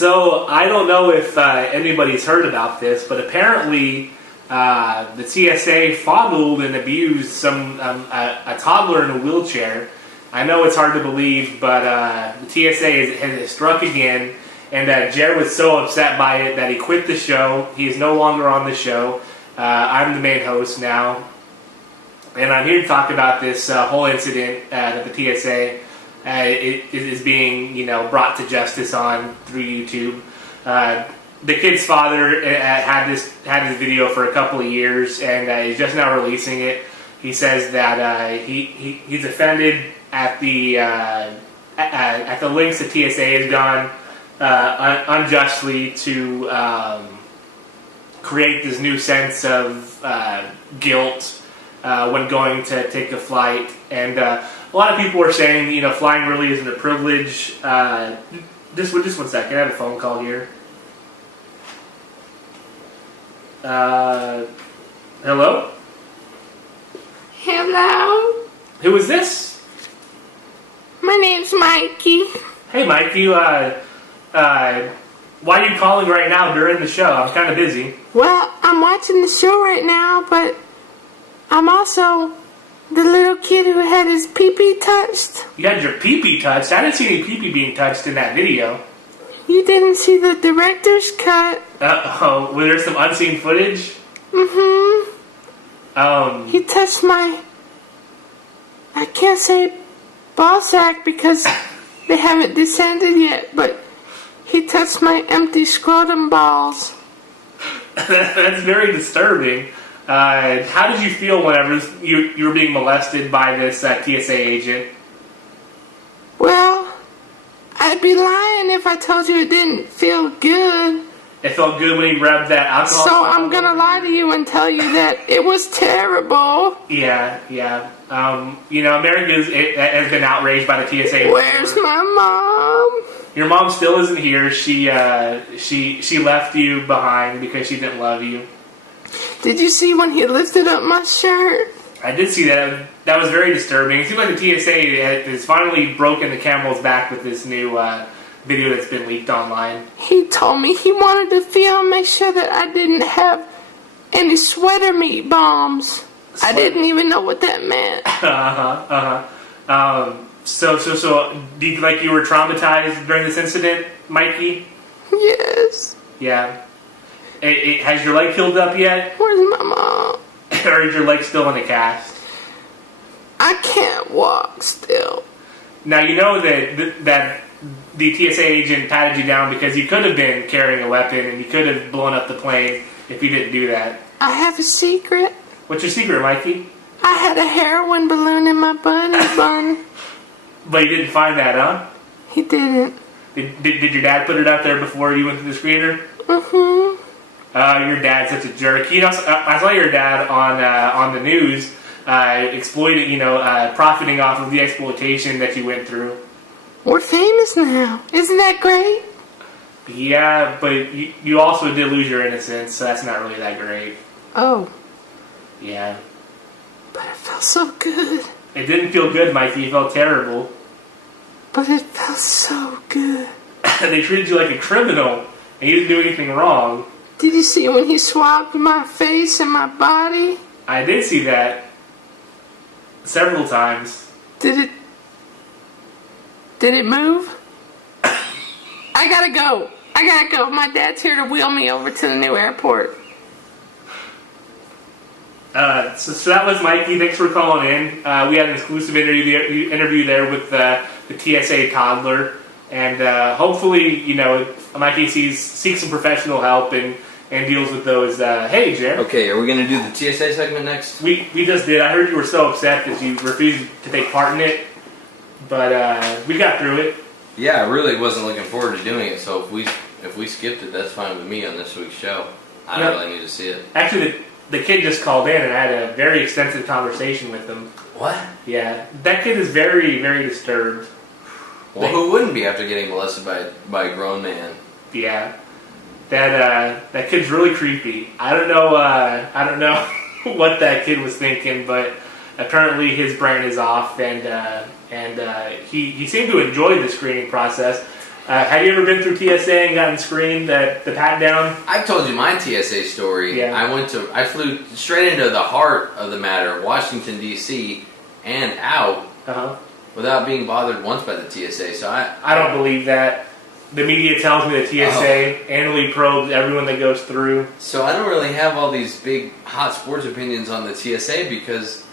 So I don't know if anybody's heard about this, but apparently the TSA fondled and abused a toddler in a wheelchair. I know it's hard to believe, but the TSA has struck again, and Jared was so upset by it that he quit the show. He is no longer on the show. I'm the main host now, and I'm here to talk about this whole incident that the TSA is being, brought to justice on through YouTube. The kid's father had this video for a couple of years, and he's just now releasing it. He says that he's offended at the links that TSA has gone unjustly to create this new sense of guilt when going to take a flight. And a lot of people are saying, flying really isn't a privilege. Just 1 second, I have a phone call here. Hello? Hello? Who is this? My name's Mikey. Hey, Mikey. Why are you calling right now during the show? I'm kind of busy. Well, I'm watching the show right now, but I'm also the little kid who had his pee-pee touched. You had your pee-pee touched? I didn't see any pee-pee being touched in that video. You didn't see the director's cut. Was there some unseen footage? Mm-hmm. He touched my... I can't say ball sack because they haven't descended yet, but he touched my empty scrotum balls. That's very disturbing. How did you feel whenever you were being molested by this TSA agent? Well, I'd be lying if I told you it didn't feel good. It felt good when he rubbed that alcohol. So I'm gonna lie to you and tell you that it was terrible. Yeah. America has been outraged by the TSA. Where's my mom? Your mom still isn't here. She left you behind because she didn't love you. Did you see when he lifted up my shirt? I did see that. That was very disturbing. It seems like the TSA has finally broken the camel's back with this new video that's been leaked online. He told me he wanted to feel and make sure that I didn't have any sweater meat bombs. I didn't even know what that meant. So do you feel like you were traumatized during this incident, Mikey? Yes. Yeah. Has your leg healed up yet? Where's my mom? Or is your leg still in a cast? I can't walk still. Now, you know that the TSA agent patted you down because you could have been carrying a weapon and you could have blown up the plane if you didn't do that. I have a secret. What's your secret, Mikey? I had a heroin balloon in my bunny bun. But you didn't find that, huh? He didn't. Did your dad put it out there before you went to the screener? Mm-hmm. Your dad's such a jerk. I saw your dad on the news profiting off of the exploitation that you went through. We're famous now. Isn't that great? Yeah, but you also did lose your innocence, so that's not really that great. Oh. Yeah. But it felt so good. It didn't feel good, Mikey. It felt terrible. But it felt so good. They treated you like a criminal, and you didn't do anything wrong. Did you see when he swabbed my face and my body? I did see that. Several times. Did it move? I gotta go. My dad's here to wheel me over to the new airport. So that was Mikey. Thanks for calling in. We had an exclusive interview there with the TSA Toddler. And hopefully, Mikey seeks some professional help and deals with those. Hey, Jared. Okay, are we going to do the TSA segment next? We just did. I heard you were so upset that you refused to take part in it. But we got through it. Yeah, I really wasn't looking forward to doing it. So if we skipped it, that's fine with me on this week's show. I don't really need to see it. Actually, the kid just called in and I had a very extensive conversation with him. What? Yeah, that kid is very, very disturbed. Well, who wouldn't be after getting molested by a grown man? Yeah, that kid's really creepy. I don't know what that kid was thinking, but apparently his brain is off, and he seemed to enjoy the screening process. Have you ever been through TSA and gotten screened the pat down? I've told you my TSA story. Yeah. I flew straight into the heart of the matter, Washington D.C., and out without being bothered once by the TSA. So I don't believe that. The media tells me that TSA annually probes everyone that goes through. So I don't really have all these big hot sports opinions on the TSA because,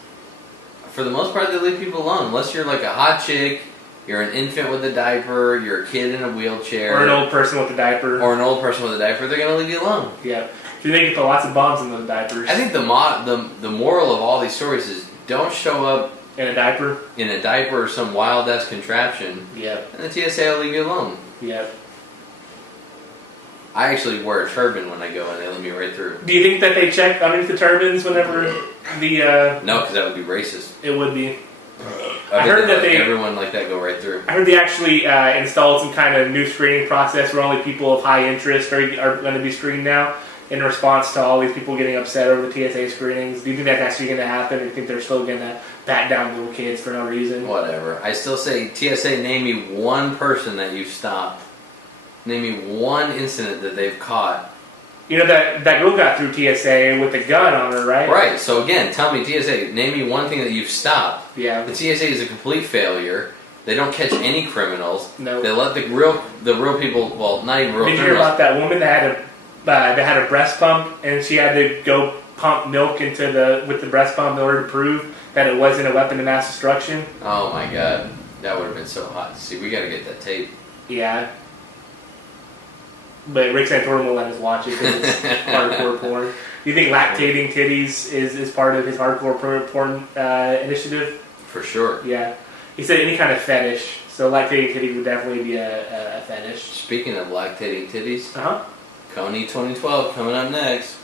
for the most part, they leave people alone. Unless you're like a hot chick, you're an infant with a diaper, you're a kid in a wheelchair, Or an old person with a diaper. they're going to leave you alone. Yeah. Do they put lots of bombs in those diapers? I think the moral of all these stories is don't show up in a diaper? In a diaper or some wild-ass contraption. Yep. And the TSA will leave you alone. Yep. I actually wear a turban when I go and they let me right through. Do you think that they check underneath the turbans whenever the... No, because that would be racist. It would be. I heard that everyone like that go right through. I heard they actually installed some kind of new screening process where only people of high interest are going to be screened now in response to all these people getting upset over the TSA screenings. Do you think that's actually going to happen? Or do you think they're still going to bat down little kids for no reason? Whatever. I still say, TSA, name me one person that you've stopped. Name me one incident that they've caught. You know, that girl got through TSA with a gun on her, right? Right. So again, tell me, TSA, name me one thing that you've stopped. Yeah. The TSA is a complete failure. They don't catch any criminals. No. They let the real people, well, not even real Did you criminals. hear about that woman that had a breast pump and she had to go pump milk with the breast pump in order to prove that it wasn't a weapon of mass destruction? Oh my god. That would have been so hot. See, we gotta get that tape. Yeah. But Rick Santorum will let us watch it because it's hardcore porn. Do you think lactating titties is part of his hardcore porn initiative? For sure. Yeah. He said any kind of fetish. So lactating titties would definitely be a fetish. Speaking of lactating titties, Uh-huh. Coney 2012 coming up next.